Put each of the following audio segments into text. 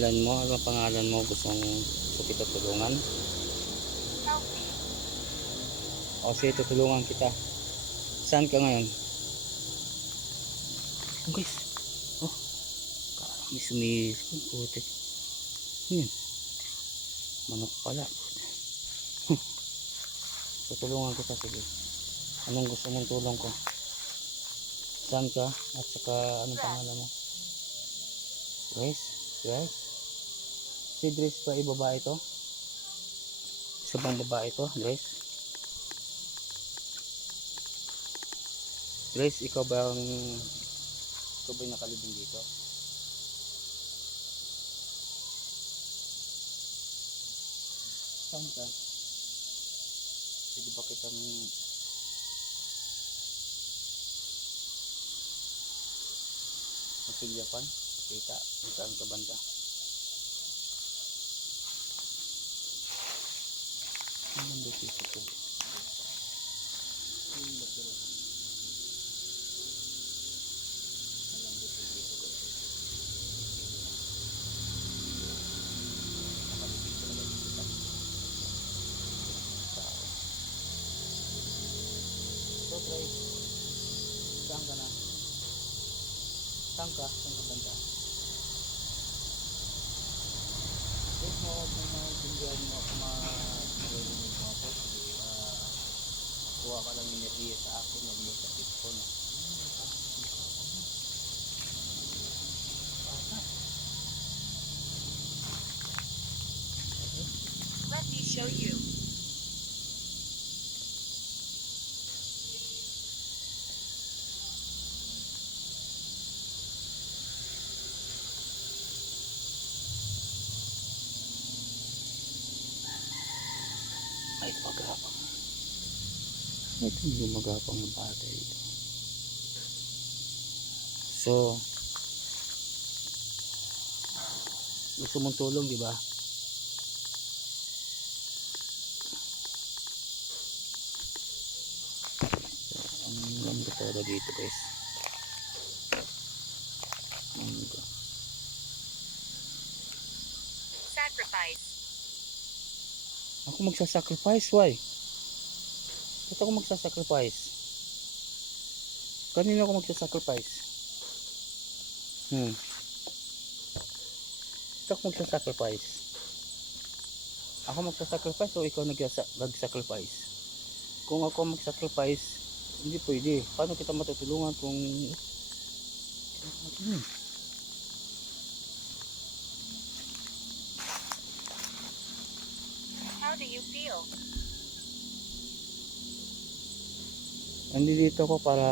pangalan mo? Ano ang pangalan mo? Gusto kita tulungan? O sige, tutulungan kita. Saan ka ngayon? Oh guys. Oh. May sumisil. Putik. Manok pala. Tutulungan kita, sige. Anong gusto mong tulong ko? Saan ka? At saka anong pangalan mo? Grace? Grace? Si Grace ba ibaba ito? Isa bang babae ito? Grace? Grace, ikaw ba yung nakalibing dito? Saan ka? Pwede ba kitang masilyapan? Kita, saan ka banda? Ano ba dito ko? So try, saan ka na? Saan ka banda? Huwag mo kung maintindihan mo ako maririnig mo ako. Sige, kuha ka lang enerhiya sa akin, huwag mo sa tip ko, no? Let me show you. Ay, magapang. Ito yung magapang na bata ito. So, gusto mong tulong, di ba? Ang lambot talaga dito, guys. Sacrifice. Ako magsasacrifice, why? Ba't ako magsasacrifice? Kanino ako magsasacrifice? Ba't ako magsasacrifice? Ako magsasacrifice o ikaw nag-sacrifice? Kung ako mag-sacrifice, hindi pwede. Paano kita matutulungan kung How do you feel? nandito ako para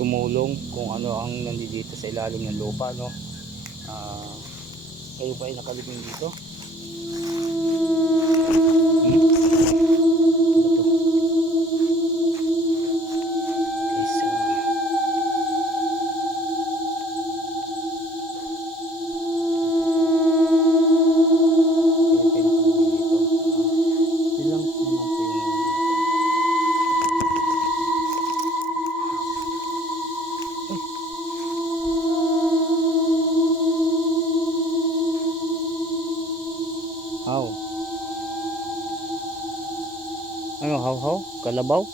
tumulong kung ano ang nandito sa ilalim ng lupa, no? Kayo ba ay nakalibing dito? How? Ano how? Kalabaw?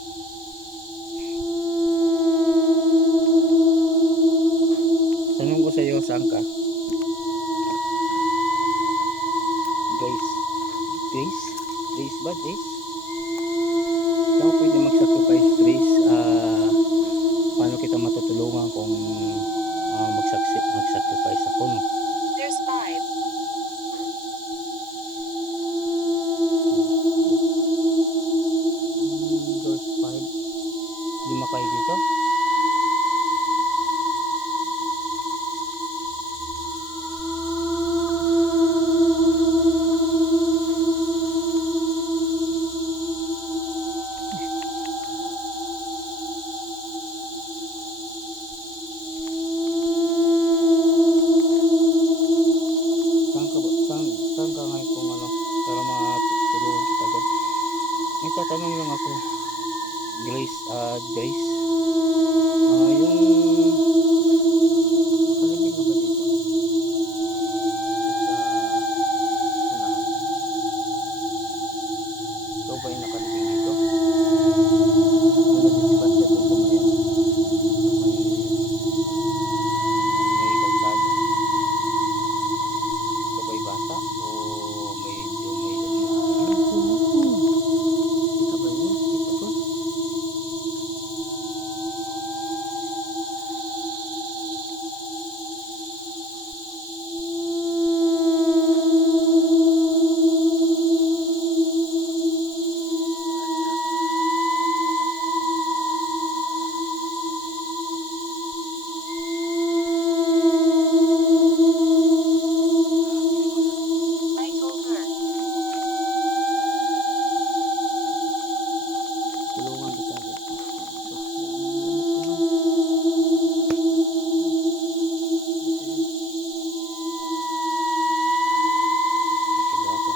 Tanong ko sa iyo, saan ka? Grace? Grace ba? Grace? Saan ko pwede mag-sacrifice, Grace? Paano kita matutulungan kung mag-sacrifice ako, no? There's 5. There's 5. Lima kayo dito? Saan ka ngayon kung ano, para matulungan kita agad? May tatanong lang ako, Grace, Grace, yung nakalibing na ba dito? ba yung nakalibing dito? Wala din si Banda doon sa may kalsada. Ito ba'y bata? O medyo may kita ba yun? Kita ko? I told her. Tulungan kita dito. Sila ako.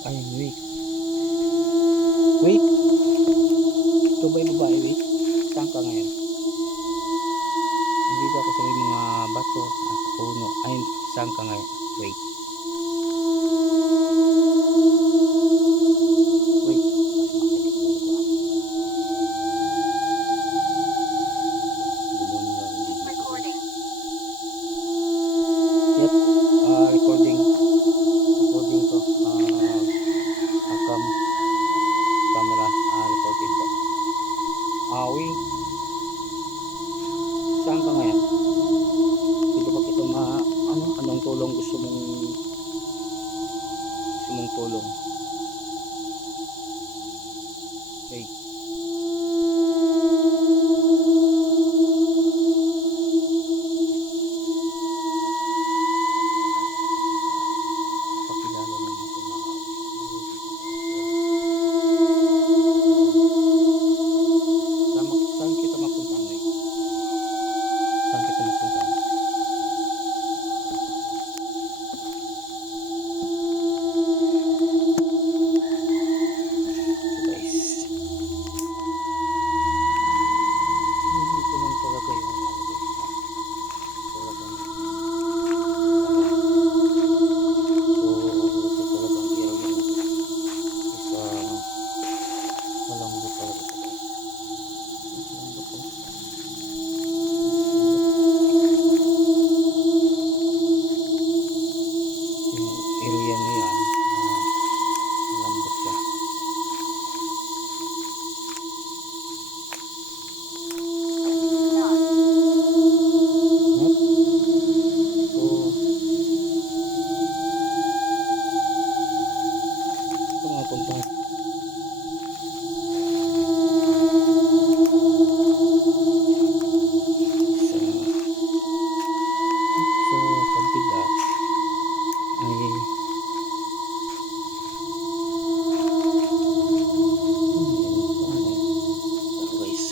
I'm weak. Ay, wait. Wait. Ito ba yung babae? Wait. Saan ka ngayon? Nandito ako sa may mga bato. Sa puno. Ay, saan ka ngayon? Wait. Wait. Demonyo, hindi dito. Recording. Yep. Recording. Recording to. Camera. Recording po. Wing. Saan ka ngayon? Dito ba kita anong tulong gusto mong tulong? Okay. Pakilala naman ito na saan kita mapuntahan ngayon? Saan kita mapuntahan? So guys, ito lang talaga yung guys na talagang so ito talagang area na isa malambot talaga ito guys. Malambot po. Yung area na yan malambot siya. Not. What? So ito mga puntahan. Sa kabila ay guys.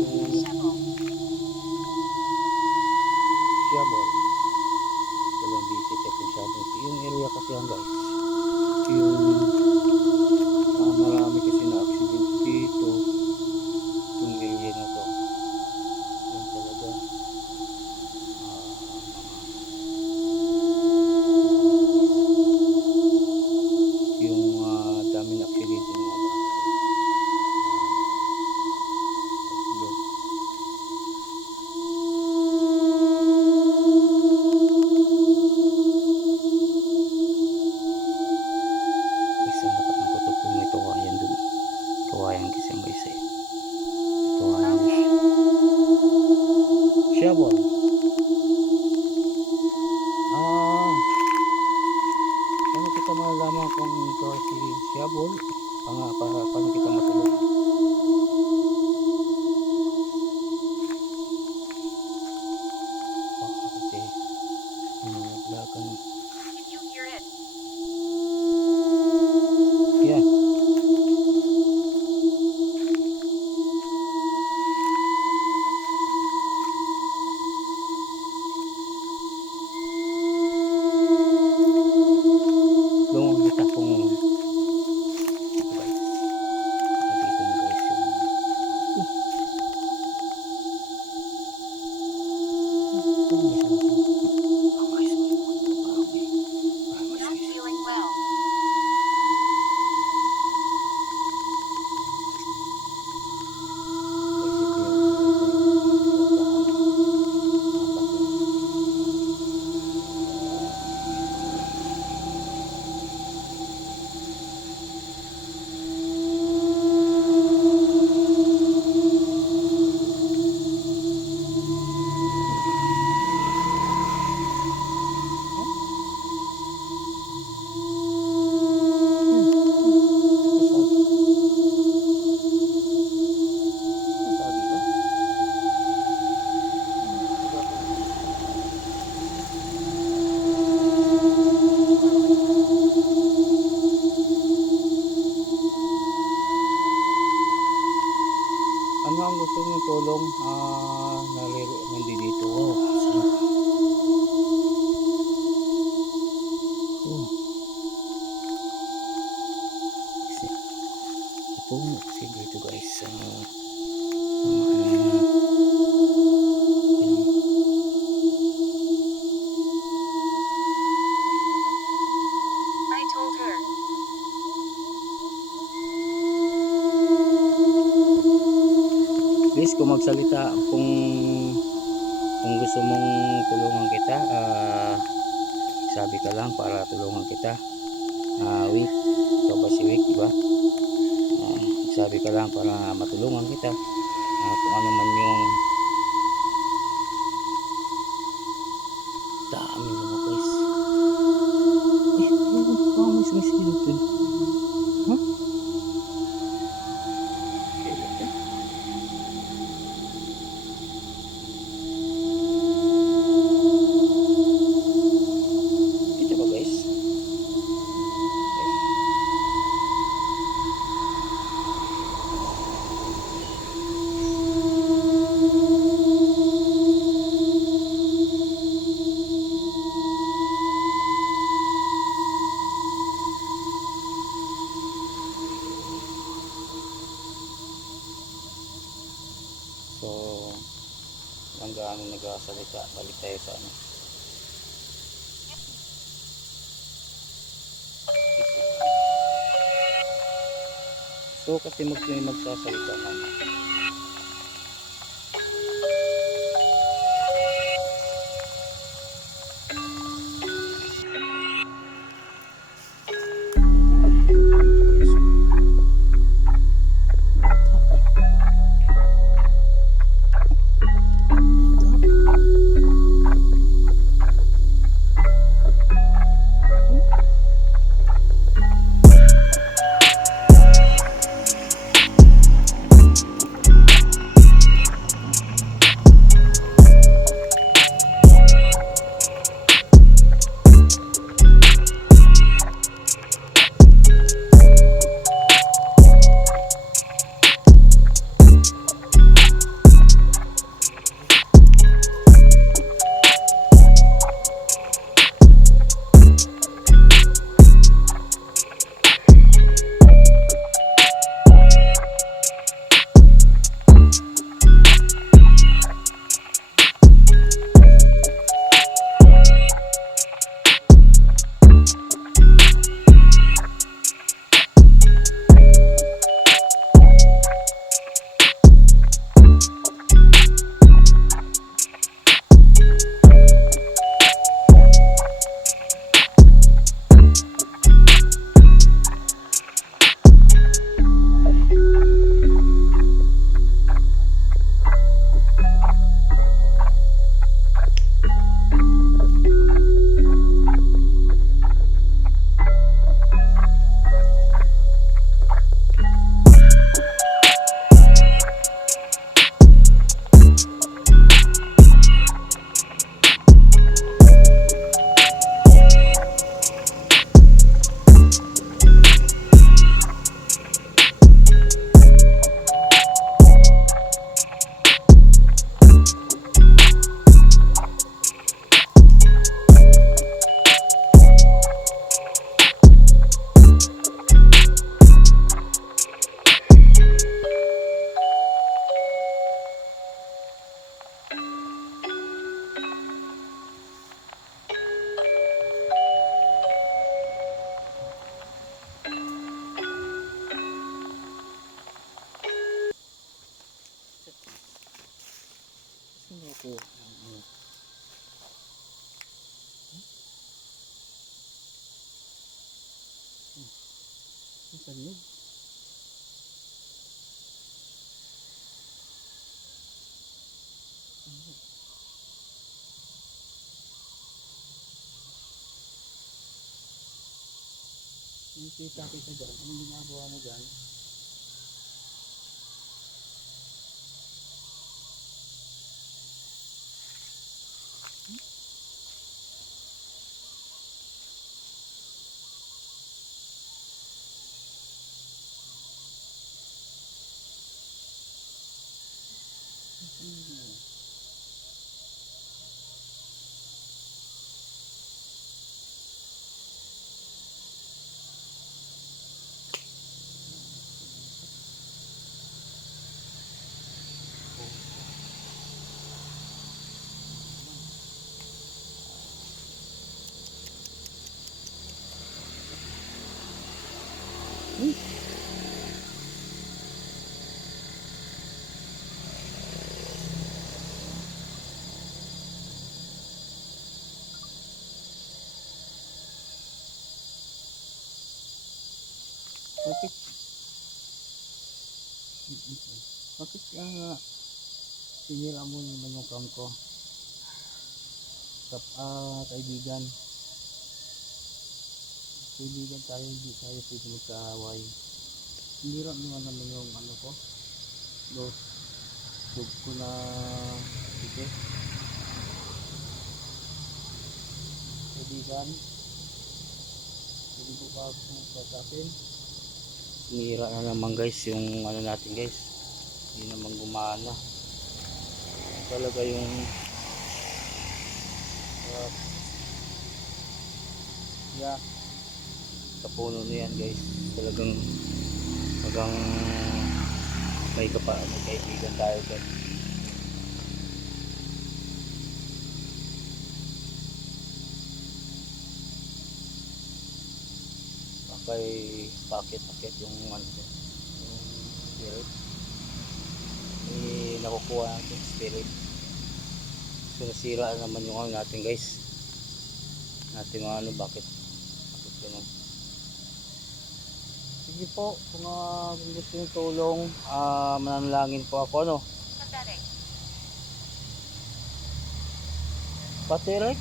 Yung Shovel. Siabol. Dalawang visit at yung Siabol. Yung area kasi yan guys. Yung marami kasi na accident dito. Yung area na to. Yung talaga yung dami na accident ng mga bata. Tatlo. Isa. malaman kung ikaw si Siabol, paano kita matulog. Baka kasi naglagan. Can you hear it? Yan. Doon kita kung ito guys. Dito na guys yung Not feeling well. Ano ang gusto niyong tulong? Nandito. Oh, sarap. Oh. Kasi, puno kasi dito guys. I told her. Please kung magsalita kung gusto mong tulungan kita, sabi ka lang para tulungan kita. Week, ikaw ba si Week, diba? Sabi ka lang para matulungan kita. Kung ano man yung dami mo guys. Parang may sumisilip dun. Huh? Kita ba guys? So, ang gaano nagsasalita, balik tayo sa ano. So, kasi magsasalita na. Sa loob. Nakikita kita dyan. Anong ginagawa mo dyan? Bakit? Bakit sinira mo naman yung cam ko? Kaibigan. Kaibigan tayo, hindi tayo pwede magkaaway. Sinira mo naman yung ano ko. Los dog ko na ito. Kaibigan. Pwede mo pa pumunta sa akin. Sinira na naman guys yung ano natin guys. Hindi naman gumana. Talaga yung yeah, sa puno na yan guys. Talagang may kaibigan tayo guys. Pakit yung ano, yung spirit. Nakukuha natin yung spirit. So nasira naman yung ano natin guys. Natin mga ano, bakit ganun. Sige po, kung gusto nyo tulong, mananalangin po ako, no? Patirek?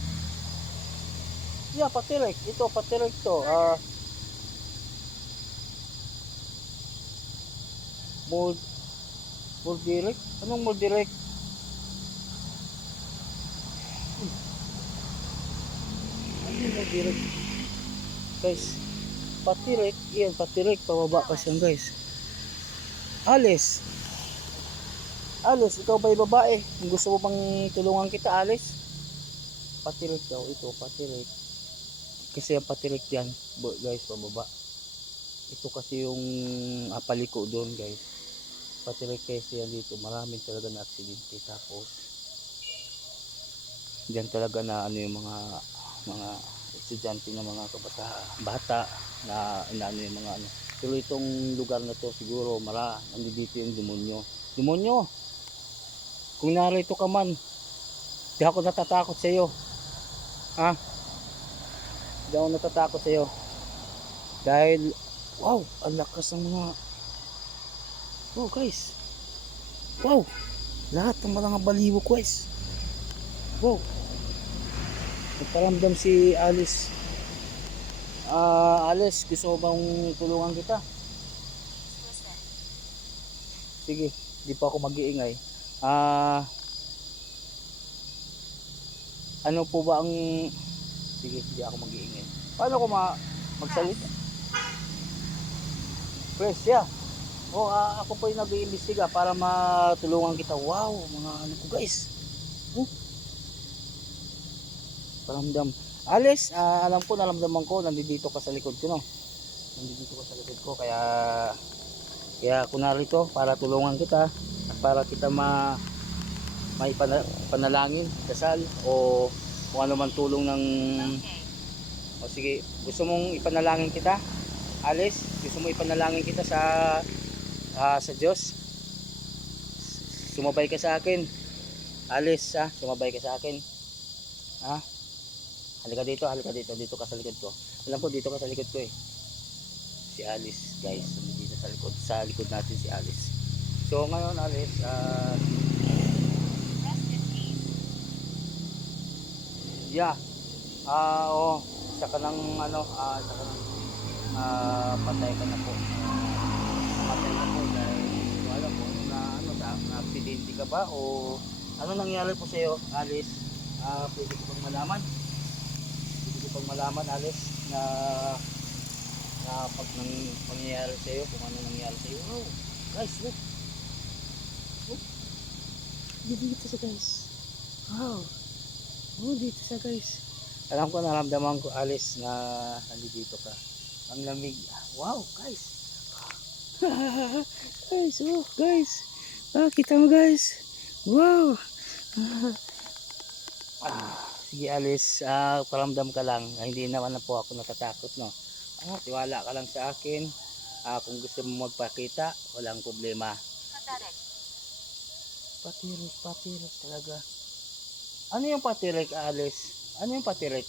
Yeah, patirek. Ito, patirek to. Mordirek? Anong mordirek? Anong mordirek? Guys, patirek. Yan, patirek. Pababa pa siya guys. Alice, ikaw ba'y babae? Kung gusto mo bang tulungan kita, Alice? Patirek daw. Ito, patirek. Kasi ang patirek yan, guys, pababa. Ito kasi yung paliko doon guys. Patirek kasi yan dito. Maraming talaga na aksidente. Tapos diyan talaga na ano yung mga estudyante na mga bata na inaano yung mga ano. Pero itong lugar na to siguro nandito yung demonyo. Kung narito ka man, di ako natatakot sa iyo. Ha? Di ako natatakot sa iyo. Dahil wow, ang lakas ng mga guys. Wow, lahat ng mga baliwo guys. Wow, nagparamdam si Alice. Alice, gusto mo bang tulungan kita? Sige, di pa ako mag-iingay. Ano po ba ang... Sige, hindi ako mag-iingay. Paano ko magsalita? Press, yeah. Ako po yung nag-iimbestiga para matulungan kita. Wow, mga ano ko guys. Paramdam. Alice, alam ko, naramdaman ko, nandito ka sa likod ko, no? Nandito ka sa likod ko, kaya ako narito para tulungan kita, para kita panalangin, dasal, o kung ano man tulong ng... O sige, gusto mong ipanalangin kita, Alice? Gusto mong ipanalangin kita sa Diyos? Sumabay ka sa akin, Alice, sumabay ka sa akin, halika dito, dito ka sa likod ko. Alam ko dito ka sa likod ko eh. si Alice guys. Dito sa likod natin si Alice. So ngayon Alice, yeah, oo, isa ka ng ano, isa ka ng patay ka na po. Patay na po dahil hindi ko alam po na aksidente ka ba o ano nangyari po sa iyo Alice. Pwede ko pang malaman? Pwede ko pang malaman Alice na pag nang pangyayari sa iyo, kung ano nangyari sa iyo. Oh, guys, look. Look. Dito sa guys. Wow. Oh, dito sa guys. Alam ko, naramdaman ko Alice na nandito ka. Ang lamig. Wow, guys. Guys, oh, guys. Kita mo guys. Wow. Sige Alice, paramdam ka lang. Hindi naman na po ako natatakot, no. Tiwala ka lang sa akin. Kung gusto mo magpakita, walang problema. Patirik talaga. Ano yung patirik, Alice? Ano yung patirik?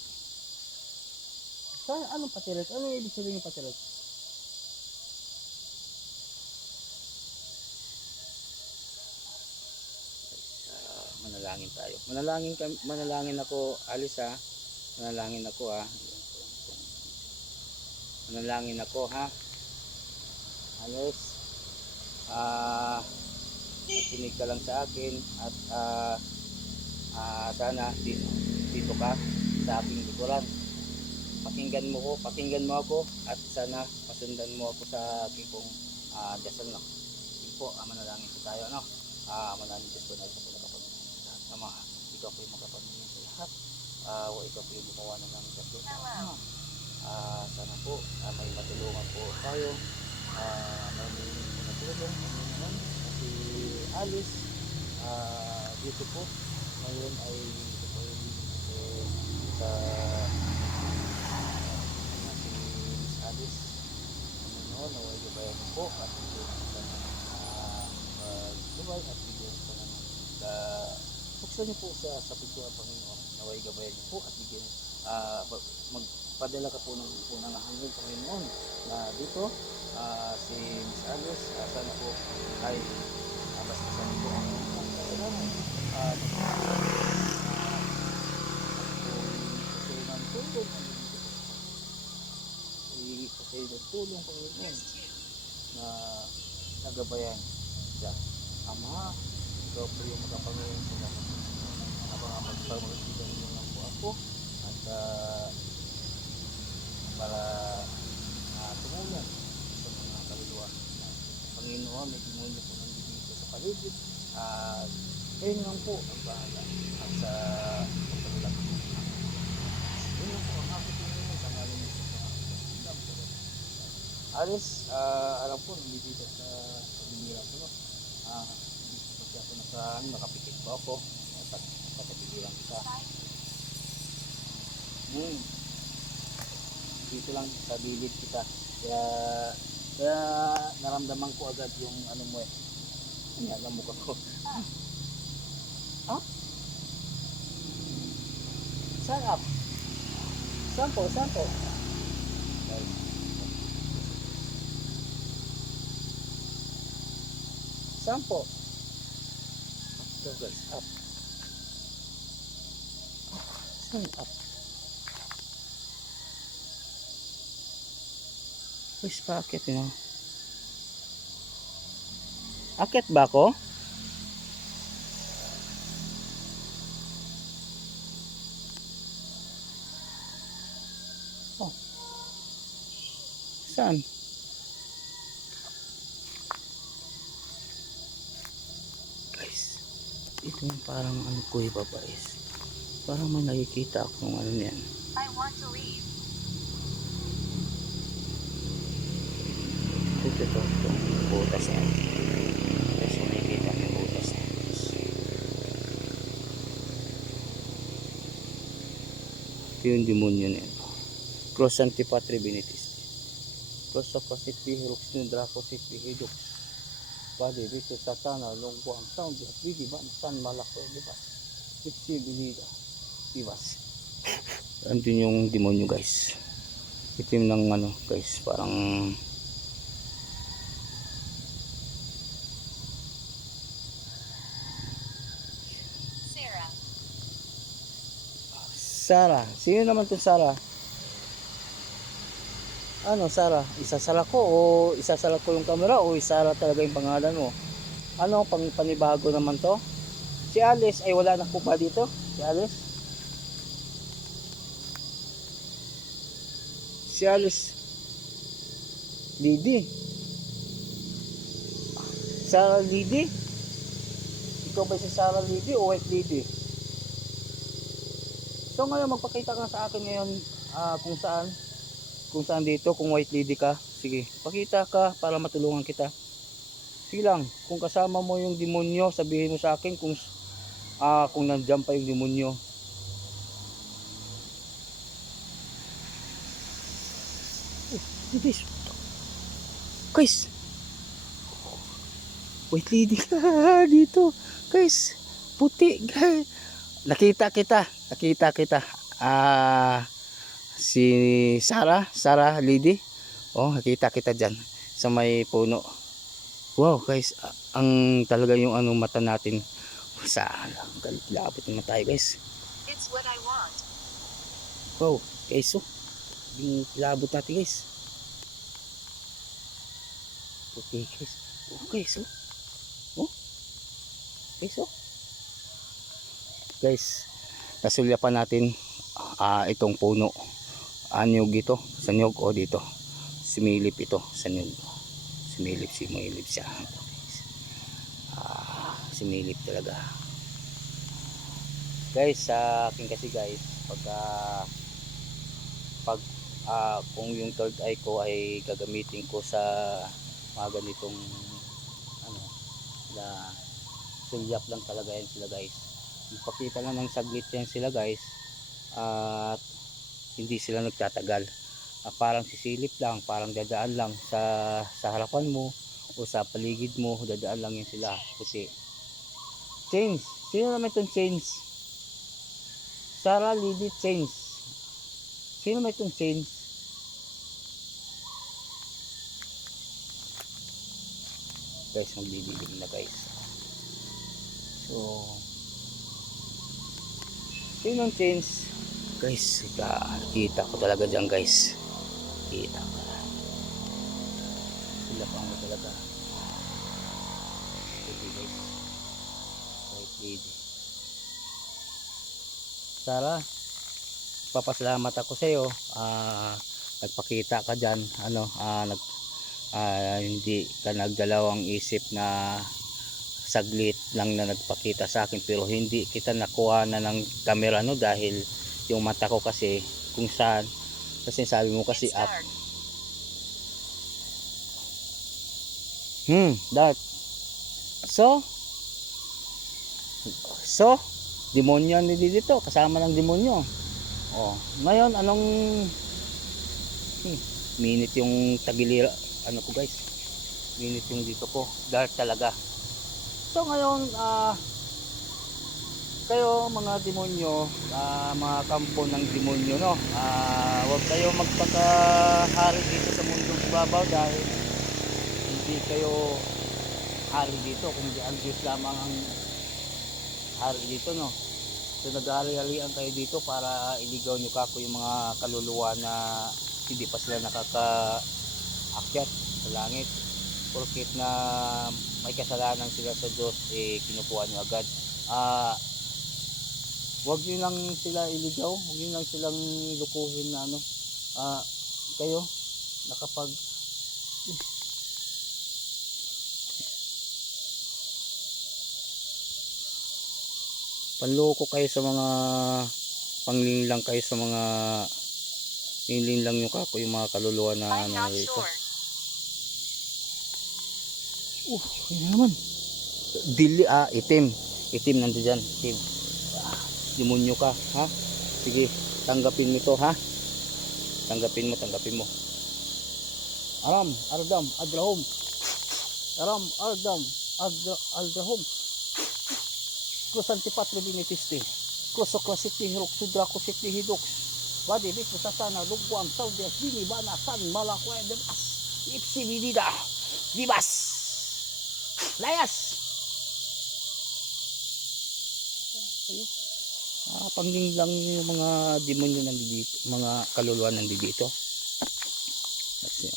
Anong patirik? Ano yung ibig sabihin yung patirik? Manalangin tayo. Manalangin ako, Alice ha. Manalangin ako ha. Manalangin ako ha. Alice, makinig ka lang sa akin at sana dito ka sa aking likuran. Pakinggan mo ako at sana pasundan mo ako sa aking pong dasal, no. Yun po, manalangin po tayo, no. Manalangin Diyos ko na isa po nakapangyarihan sa Ama, ikaw po yung makapangyarihan sa lahat. Ikaw po yung gumawa ng langit at lupa, Ama. Sana po may matulungan po tayo. Maraming po na tulong ngayon si Alice. Dito po ngayon ay ito po yung sa natin Miss Alice. Panginoon, naway gabayan mo po at bigyan ko sa gabay at bigyan ko na buksan niyo po sa pintuan, Panginoon. Naway gabayan niyo po at bigyan magpadala ka po ng unang hangin, Panginoon, na dito si Miss Alice. Sana po ay bastasan po ang kailangan. Tulong ang dito po. Hihingi po sa iyo ng tulong, Panginoon, na nagabayan siya. Ama, ikaw po yung makapangyarihan sa lahat. Napangapagpamagsigan niyo lang po ako at para tumulong sa mga kaluluwa natin. Panginoon, may demonyo po nang dito sa paligid. Kayo lang po ang bahala at sa pagkagulang. Yun lang po ang hapit ninyo sa ngalan ni Jesus. Alice, alam po, nandito sa pagbibilang ko, no? Dito po siya ako nakapikit po ako sa pagbibilang isa. Dito lang sa gilid kita. Kaya naramdaman ko agad yung ano mo eh. Alam mo ko. Up? Saan up? Saan po? Guys. Saan po? Ito guys, up. Saan up? Guys, paakit yun, no? Akit ba ako? Oh. Saan? Guys, ito yung parang ano ko ibaba is. Parang may nakikita akong ano yan. I want to leave. Ito. Butas yan. Guys, kung nakikita ko yung butas yan. Ito yung demonyo na ito. Cross Antipatri Benitis. Cross of Pasipi Hirux Draco Sipi Hidux. Bali, dito Satana, Longbo ang sound. At bigi ba? San Malako, Libas. Pixie Bilida. Ibas. Andun yung demonyo guys. Itim ng ano guys. Parang Sarah. Sino naman to Sarah? Ano Sarah? Isasara ko o isasara ko yung camera o isara talaga yung pangalan mo? Ano panibago naman to? Si Alice ay wala na po ba dito? Si Alice? Si Alice. Lidi. Sarah Lidi? Ikaw ba si Sarah Lidi o White Lidi? So ngayon magpakita ka sa akin ngayon kung saan dito, kung White Lady ka. Sige, pakita ka para matulungan kita. Sige lang, kung kasama mo yung demonyo, sabihin mo sa akin kung nandiyan pa yung demonyo. Guys, guys, White Lady dito, guys, puti, guys. Nakita kita. Si Sarah Lady. Oh, nakita kita diyan sa may puno. Wow, guys, ang talaga yung mata natin sa lapit naman tayo, guys. It's what I want. Wow, guys, yung labot natin, guys. Okay, guys. Oh, guys, oh, guys, guys, nasulyapan natin itong puno. Anyog ito, sa nyog o dito. Sumilip ito sa nyog. Sumilip siya. Sumilip talaga. Guys, sa akin kasi guys, kung yung third eye ko ay gagamitin ko sa mga ganitong na sulyap lang talaga yan sila guys. Ipakita lang ng saglit yan sila guys. At hindi sila nagtatagal. Parang sisilip lang, parang dadaan lang sa harapan mo o sa paligid mo, dadaan lang yan sila puti. Change. Sino naman itong change? Sarah Lady change. Sino naman itong change? Guys, maglidilim na guys. So, sino ang change? Guys, kita ko talaga dyan guys. Kita ko. Sila pa mo talaga. Okay guys. White Lady. Sarah, papasalamat ako sa iyo. Nagpakita ka dyan. Hindi ka nagdalawang isip na saglit lang na nagpakita sa akin, pero hindi kita nakuha na ng camera dahil yung mata ko kasi kung saan, kasi sabi mo kasi up. That. So demonyo dito, kasama ng demonyo. Oh, ngayon anong minute yung tagilira ko guys, minute yung dito ko, dark talaga. So ngayon kayo mga demonyo, mga kampo ng demonyo, no, huwag kayo magpakahari dito sa mundong ibabaw dahil hindi kayo hari dito, kundi ang Diyos lamang ang hari dito, no. So nag-ahari-harian kayo dito para iligaw nyo kako yung mga kaluluwa na hindi pa sila nakakaakyat sa langit, porkit na may kasalanan sila sa Diyos, kinukuha nyo agad. Huwag nyo lang sila iligaw, huwag nyo lang silang lukuhin na kayo nakapag panloko kayo sa mga panglinlang kayo sa mga lang yung kako yung mga kaluluwa na narito. Yun naman. Dili, itim nandiyan dyan, itim. Demonyo ka, ha? Sige, tanggapin mo to, ha? Tanggapin mo. Aram, Ardam, Adrahom. Aram, Ardam, Adrahom. Klosanti patro binitiste. Klosoklasiti hirok sudra kusiti hidoks. Wadi bit sasana lugwang saudias bini bana san malakwa demas. Ipsi bidida. Vivas. Layas. Pangling lang yung mga demonyo nandito, mga kaluluwa nandito. Kasi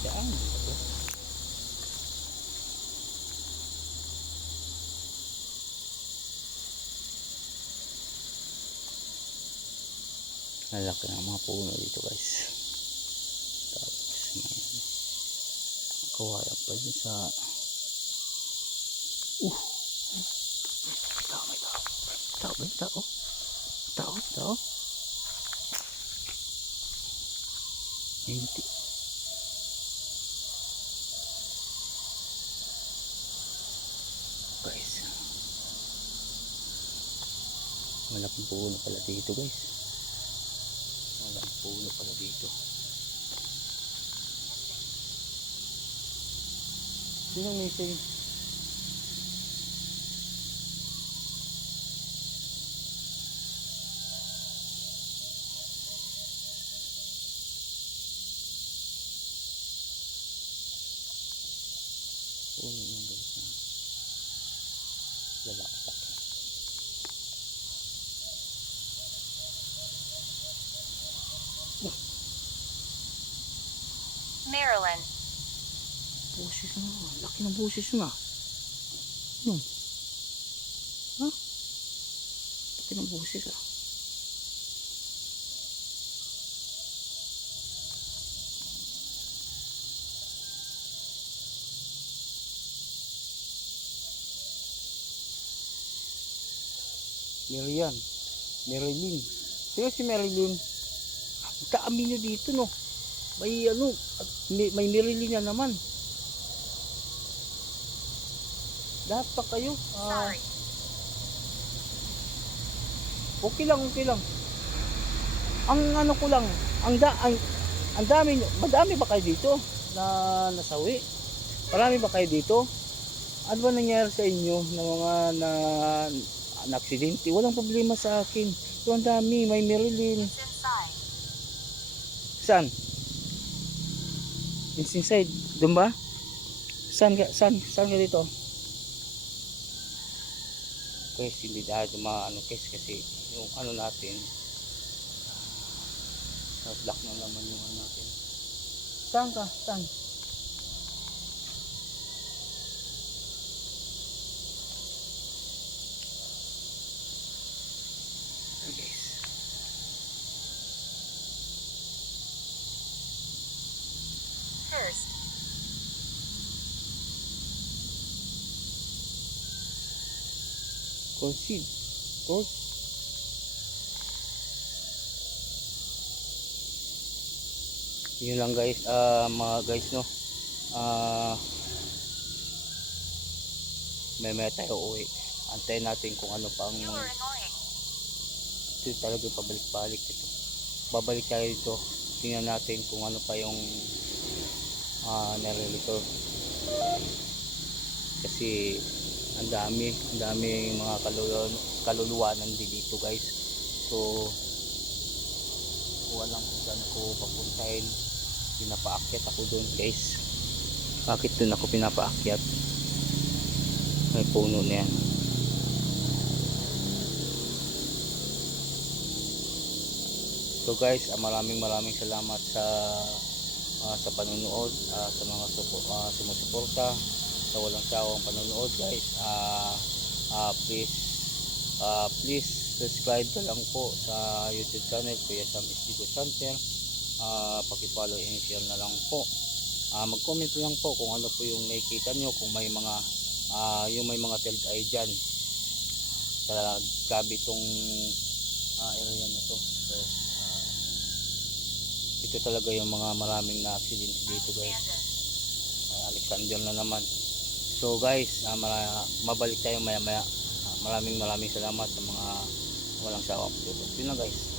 saan ito? Malaki ng mga puno dito guys. Tapos may kawayan pa dun sa may tao, may tao. Tao, may tao. Tao, tao. Hindi. Guys. Malaking puno pala dito guys. Malaking puno pala dito. Sinong missing? Puno yun guys. Lalaksak. Maryland. Boses na. Laki ng boses na. Ha? Laki ng boses ah. Marian. Marilyn. Sino si Marilyn? Kaamin nyo dito no. May ano. May Marilyn na naman. Lahat pa kayo. Sorry. Okay lang, okay lang. Ang ano ko lang, ang dami, madami ba kayo dito na nasawi? Marami ba kayo dito? Ano ba nangyari sa inyo na mga na aksidente? Walang problema sa akin. So, ang dami, may Marilyn. It's inside. Saan? It's inside. Doon ba? Saan ka dito? Guys, hindi dahil maano kasi yung ano natin na-block na naman yung ano natin. Saan ka? Saan? Guys. First. Proceed. Course. Yun lang guys, mga guys no. May tayo uwi. Antayin natin kung ano pa ang You are annoying. ito talaga pabalik-balik ito. Babalik tayo dito. Tingnan natin kung ano pa yung nare-record. Kasi ang daming mga kaluluwa nandito guys. So walang kung saan ko papuntahin. Pinapaakyat ako doon guys. Bakit doon ako pinapaakyat? May puno na yan. So guys, maraming salamat sa panonood, sa mga sumusuporta, sa walang sawang panonood guys. Please subscribe ka lang po sa YouTube channel Kuya Sam Estigo Center. Paki-follow and share na lang po. Mag-comment lang po kung ano po yung nakikita nyo, kung may mga may mga third eye dyan sa gabi tong area na to. So, ito talaga yung mga maraming na accident dito guys. Alexander na naman. So guys, mabalik tayo maya maya. Maraming salamat sa mga walang sawang tutulong. Yun na guys.